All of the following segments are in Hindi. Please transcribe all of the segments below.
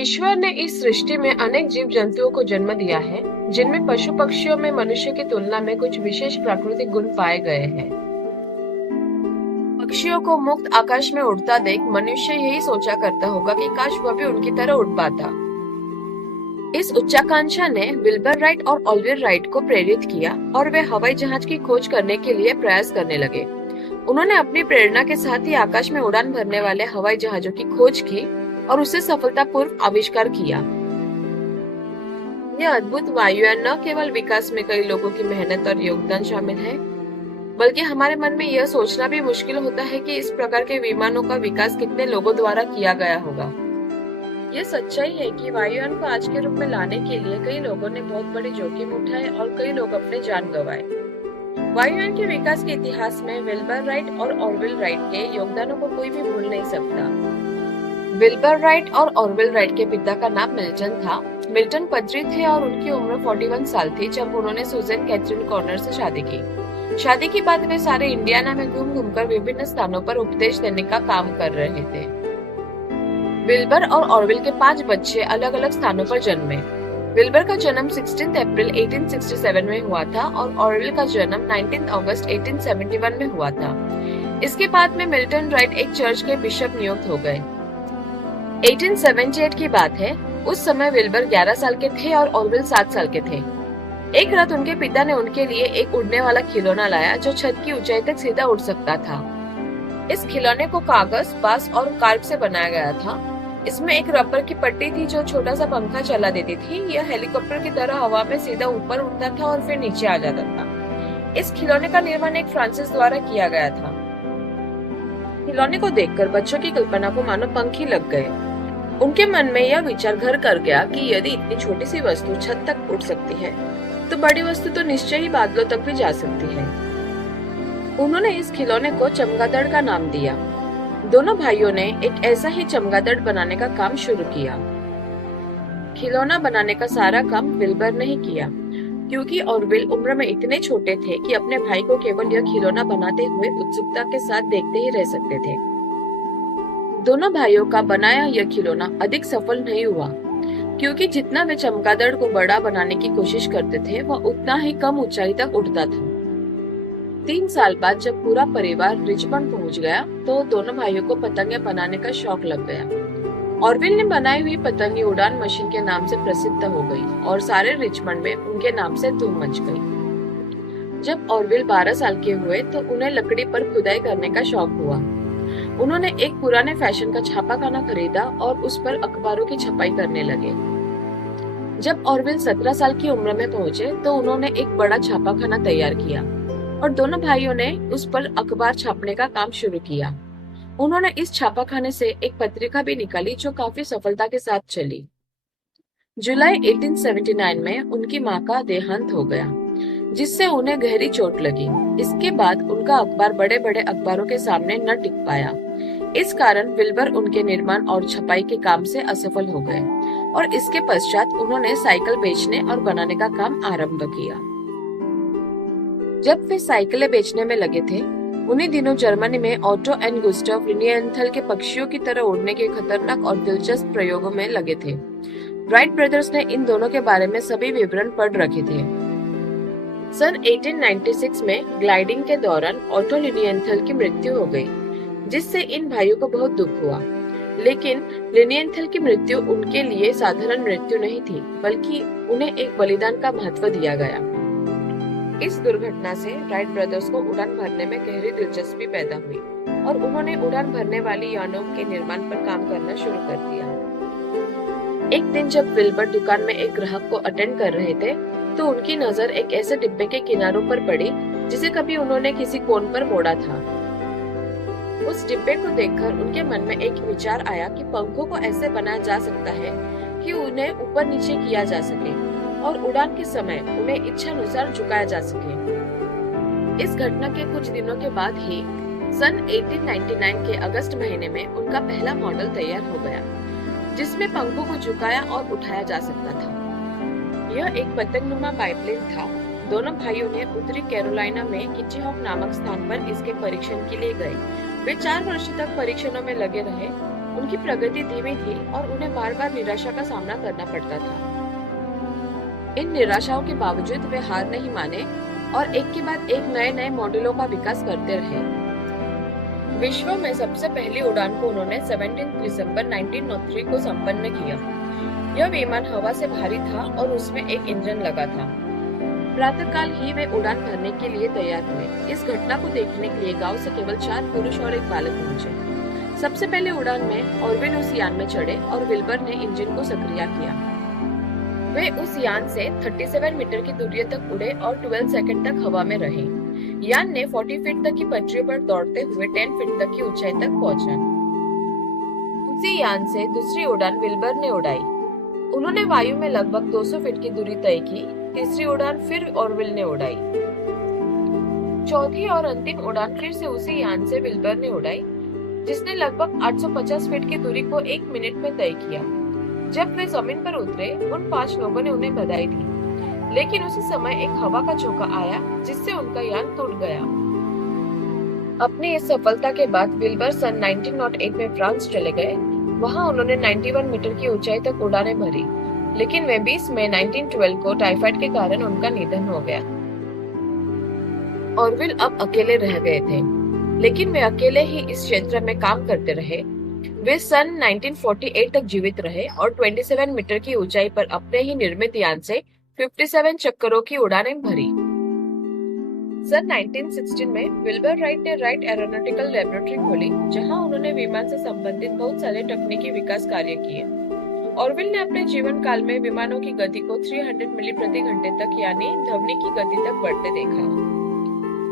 ईश्वर ने इस सृष्टि में अनेक जीव जंतुओं को जन्म दिया है, जिनमें पशु पक्षियों में मनुष्य की तुलना में कुछ विशेष प्राकृतिक गुण पाए गए हैं। पक्षियों को मुक्त आकाश में उड़ता देख मनुष्य यही सोचा करता होगा कि काश वह भी उनकी तरह उड़ पाता। इस उच्चाकांक्षा ने विल्बर राइट और ऑलिवर राइट को प्रेरित किया और वे हवाई जहाज की खोज करने के लिए प्रयास करने लगे। उन्होंने अपनी प्रेरणा के साथ ही आकाश में उड़ान भरने वाले हवाई जहाजों की खोज की और उसे सफलतापूर्वक आविष्कार किया। यह अद्भुत वायुयान न केवल विकास में कई लोगों की मेहनत और योगदान शामिल है, बल्कि हमारे मन में यह सोचना भी मुश्किल होता है कि इस प्रकार के विमानों का विकास कितने लोगों द्वारा किया गया होगा। यह सच्चाई है कि वायुयान को आज के रूप में लाने के लिए कई लोगों ने बहुत बड़े जोखिम उठाए और कई लोग अपने जान गंवाए। वायुयान के विकास के इतिहास में विल्बर राइट और ऑरविल राइट के योगदानों को कोई भी भूल नहीं सकता। विल्बर राइट और ऑरविल राइट के पिता का नाम मिल्टन था। मिल्टन पदरी थे और उनकी उम्र 41 साल थी जब उन्होंने सुजैन कैथरीन कॉर्नर से शादी की। शादी के बाद वे सारे इंडियाना में घूम घूमकर विभिन्न स्थानों पर उपदेश देने का काम कर रहे थे। विल्बर और ऑरविल के 5 बच्चे अलग अलग स्थानों पर जन्मे। विल्बर का जन्म 16 अप्रैल 1867 में हुआ था और ऑरविल का जन्म 19 अगस्त 1871 में हुआ था। इसके बाद में मिल्टन राइट एक चर्च के बिशप नियुक्त हो गए। 1878 की बात है। उस समय विल्बर 11 साल के थे और ऑरविल 7 साल के थे। एक रात उनके पिता ने उनके लिए एक उड़ने वाला खिलौना लाया जो छत की ऊंचाई तक सीधा उड़ सकता था। इस खिलौने को कागज, बांस और कार्प से बनाया गया था। इसमें एक रबर की पट्टी थी जो छोटा सा पंखा चला देती थी। यह हेलीकॉप्टर की तरह हवा में सीधा ऊपर उड़ता था और फिर नीचे आ जाता था। इस खिलौने का निर्माण एक फ्रांसिस द्वारा किया गया था। खिलौने को देखकर बच्चों की कल्पना को मानो पंख ही लग गए। उनके मन में यह विचार घर कर गया कि यदि इतनी छोटी सी वस्तु छत तक उड़ सकती है, तो बड़ी वस्तु तो निश्चय ही बादलों तक भी जा सकती है। उन्होंने इस खिलौने को चमगादड़ का नाम दिया। दोनों भाइयों ने एक ऐसा ही चमगादड़ बनाने का काम शुरू किया। खिलौना बनाने का सारा काम विल्बर ने ही किया, क्योंकि ऑरविल उम्र में इतने छोटे थे कि अपने भाई को केवल यह खिलौना बनाते हुए उत्सुकता के साथ देखते ही रह सकते थे। दोनों भाइयों का बनाया यह खिलौना अधिक सफल नहीं हुआ, क्योंकि जितना वे चमगादड़ को बड़ा बनाने की कोशिश करते थे वह उतना ही कम ऊंचाई तक उड़ता था। 3 साल बाद जब पूरा परिवार रिचमंड पहुंच गया तो दोनों भाइयों को पतंगे बनाने का शौक लग गया। ऑरविल ने बनाई हुई पतंगे उड़ान मशीन के नाम से प्रसिद्ध हो गई और सारे रिचमंड में उनके नाम से धूम मच गई। जब ऑरविल 12 साल के हुए तो उन्हें लकड़ी पर खुदाई करने का शौक हुआ। उन्होंने एक पुराने फैशन का छापाखाना खरीदा और उस पर अखबारों की छपाई करने लगे। जब ऑरविल 17 साल की उम्र में पहुंचे तो उन्होंने एक बड़ा छापाखाना तैयार किया और दोनों भाइयों ने उस पर अखबार छापने का काम शुरू किया। उन्होंने इस छापाखाने से एक पत्रिका भी निकाली जो काफी सफलता के साथ चली। जुलाई 1879 में उनकी मां का देहांत हो गया, जिससे उन्हें गहरी चोट लगी। इसके बाद उनका अखबार बड़े बड़े अखबारों के सामने न टिक पाया। इस कारण विल्बर उनके निर्माण और छपाई के काम से असफल हो गए और इसके पश्चात उन्होंने साइकिल बेचने और बनाने का काम आरंभ किया। जब वे साइकिलें बेचने में लगे थे, उन्हीं दिनों जर्मनी में ऑटो एंड गुस्टाव लिनियनथल के पक्षियों की तरह उड़ने के खतरनाक और दिलचस्प प्रयोगों में लगे थे। राइट ब्रदर्स ने इन दोनों के बारे में सभी विवरण पढ़ रखे थे। सन 1896 में ग्लाइडिंग के दौरान ऑटो लिनियनथल की मृत्यु हो गई, जिससे इन भाइयों को बहुत दुख हुआ। लेकिन लिनियनथल की मृत्यु उनके लिए साधारण मृत्यु नहीं थी, बल्कि उन्हें एक बलिदान का महत्व दिया गया। इस दुर्घटना से राइट ब्रदर्स को उड़ान भरने में गहरी दिलचस्पी पैदा हुई और उन्होंने उड़ान भरने वाली यानों के निर्माण पर काम करना शुरू कर दिया। एक दिन जब विल्बर दुकान में एक ग्राहक को अटेंड कर रहे थे, तो उनकी नजर एक ऐसे डिब्बे के किनारों पर पड़ी जिसे कभी उन्होंने किसी कोन पर मोड़ा था। उस डिब्बे को देखकर उनके मन में एक विचार आया कि पंखों को ऐसे बनाया जा सकता है कि उन्हें ऊपर नीचे किया जा सके और उड़ान के समय उन्हें इच्छा अनुसार झुकाया जा सके। इस घटना के कुछ दिनों के बाद ही सन 1899 के अगस्त महीने में उनका पहला मॉडल तैयार हो गया, जिसमें पंखों को झुकाया और उठाया जा सकता था। यह एक पतंगनुमा बाइप्लेन था। दोनों भाइयों ने उत्तरी कैरोलिना में किटी हॉक नामक स्थान पर इसके परीक्षण के लिए गए। वे 4 वर्ष तक परीक्षणों में लगे रहे उनकी प्रगति धीमी थी और उन्हें बार बार निराशा का सामना करना पड़ता था। इन निराशाओं के बावजूद वे हार नहीं माने और एक के बाद एक नए नए मॉडलों का विकास करते रहे। विश्व में सबसे पहली उड़ान को उन्होंने 17 दिसंबर 1903 को संपन्न किया। यह विमान हवा से भारी था और उसमें एक इंजन लगा था। प्रातःकाल ही वे उड़ान भरने के लिए तैयार हुए। इस घटना को देखने के लिए गांव से केवल 4 पुरुष और एक बालक पहुंचे। सबसे पहले उड़ान में ऑरविल उस यान में चढ़े और विल्बर ने इंजन को सक्रिय किया। वे उस यान से 37 मीटर की दूरी तक उड़े और 12 सेकंड तक हवा में रहे। यान ने 40 फीट तक की पटरियों पर दौड़ते हुए 10 फीट तक की ऊंचाई तक पहुंचा। उसी यान से दूसरी उड़ान विल्बर ने उड़ाई। उन्होंने वायु में लगभग 200 फीट की दूरी तय की। तीसरी उड़ान फिर ऑरविल ने उड़ाई। चौथी और अंतिम उड़ान फिर से उसी यान से विल्बर ने उड़ाई, जिसने लगभग 850 फीट की दूरी को 1 मिनट में तय किया। जब वे जमीन पर उतरे, उन 5 लोगों ने उन्हें बधाई दी, लेकिन उसी समय एक हवा का झोंका आया जिससे उनका यान टूट गया। अपनी इस सफलता के बाद विल्बर सन 1908 में फ्रांस चले गए। वहां उन्होंने 91 मीटर की ऊंचाई तक उड़ानें भरी, लेकिन वे 20 मई 1912 को टाइफाइड के कारण उनका निधन हो गया। ऑरविल अब अकेले रह गए थे, लेकिन वे अकेले ही इस क्षेत्र में काम करते रहे। वे सन 1948 तक जीवित रहे और 27 मीटर की ऊंचाई पर अपने ही निर्मित यान से 57 चक्करों की उड़ानें भरी। सन 1916 में विल्बर राइट ने राइट एरोनॉटिकल लैबोरेटरी खोली, जहां उन्होंने विमान से संबंधित बहुत सारे तकनीकी विकास कार्य किए। ऑरविल ने अपने जीवन काल में विमानों की गति को 300 मील प्रति घंटे तक यानी ध्वनि की गति तक बढ़ते देखा।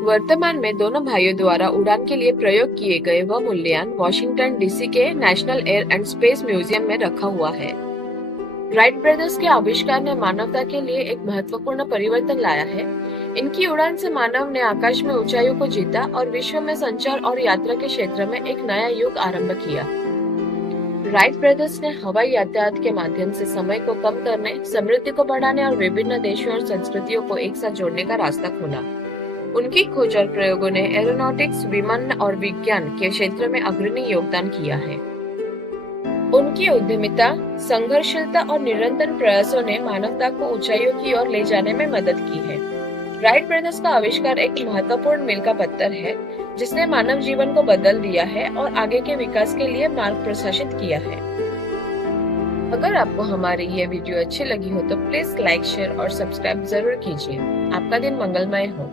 वर्तमान में दोनों भाइयों द्वारा उड़ान के लिए प्रयोग किए गए वह मूल्यवान वॉशिंगटन डीसी के national air and space museum में रखा हुआ है। राइट ब्रदर्स के आविष्कार ने मानवता के लिए एक महत्वपूर्ण परिवर्तन लाया है। इनकी उड़ान से मानव ने आकाश में ऊंचाइयों को जीता और विश्व में संचार और यात्रा के क्षेत्र में एक नया युग आरंभ किया। राइट ब्रदर्स ने हवाई यातायात के माध्यम से समय को कम करने, समृद्धि को बढ़ाने और विभिन्न देशों और संस्कृतियों को एक साथ जोड़ने का रास्ता खोला। उनकी खोज और प्रयोगों ने एरोनॉटिक्स, विमान और विज्ञान के क्षेत्र में अग्रणी योगदान किया है। उनकी उद्यमिता, संघर्षशीलता और निरंतर प्रयासों ने मानवता को ऊंचाइयों की ओर ले जाने में मदद की है। राइट ब्रदर्स का आविष्कार एक महत्वपूर्ण मील का पत्थर है, जिसने मानव जीवन को बदल दिया है और आगे के विकास के लिए मार्ग प्रशस्त किया है। अगर आपको हमारी ये वीडियो अच्छी लगी हो तो प्लीज लाइक, शेयर और सब्सक्राइब जरूर कीजिए। आपका दिन मंगलमय हो।